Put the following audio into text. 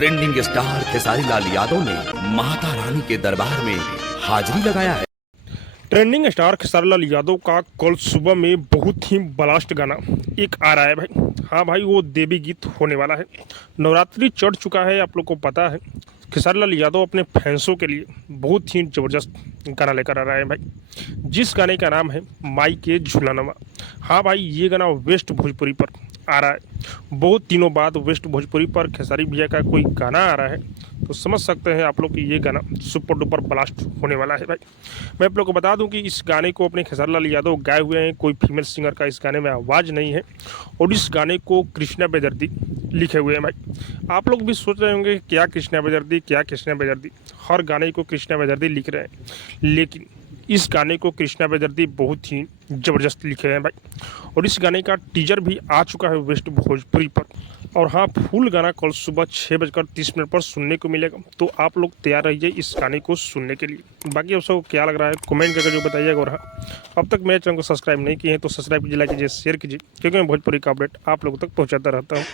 Trending star Khesari Lal Yadav ने माता रानी के दरबार में हाजिरी लगाया है। ट्रेंडिंग स्टार खेसारी लाल यादव का कल सुबह में बहुत ही ब्लास्ट गाना एक आ रहा है भाई। हाँ भाई, वो देवी गीत होने वाला है। नवरात्रि चढ़ चुका है, आप लोग को पता है। खेसारी लाल यादव अपने फैंसों के लिए बहुत ही ज़बरदस्त गाना लेकर आ रहा है भाई, जिस गाने का नाम है माई के झूलनवा। हाँ भाई, ये गाना वेस्ट भोजपुरी पर आ रहा है। बहुत दिनों बाद वेस्ट भोजपुरी पर खेसारी भैया का कोई गाना आ रहा है, तो समझ सकते हैं आप लोग कि ये गाना सुपर डुपर ब्लास्ट होने वाला है भाई। मैं आप लोग को बता दूं कि इस गाने को अपने खेसारी लाल यादव गाए हुए हैं। कोई फीमेल सिंगर का इस गाने में आवाज़ नहीं है, और इस गाने को कृष्णा बेदर्दी लिखे हुए हैं भाई। आप लोग भी सोच रहे होंगे क्या कृष्णा बेदर्दी, क्या कृष्णा बेदर्दी। हर गाने को कृष्णा बेदर्दी लिख रहे हैं, लेकिन इस गाने को कृष्णा बेदर्दी बहुत ही ज़बरदस्त लिखे हैं भाई। और इस गाने का टीजर भी आ चुका है वेस्ट भोजपुरी पर। और हाँ, फुल गाना कल सुबह 6:30 पर सुनने को मिलेगा, तो आप लोग तैयार रहिए इस गाने को सुनने के लिए। बाकी आप सबको क्या लग रहा है कमेंट करके जो बताइएगा। और हाँ, अब तक मेरे चैनल को सब्सक्राइब नहीं किए हैं तो सब्सक्राइब कीजिए, लाइक कीजिए, शेयर कीजिए, क्योंकि मैं भोजपुरी का अपडेट आप लोगों तक पहुँचाता रहता हूँ।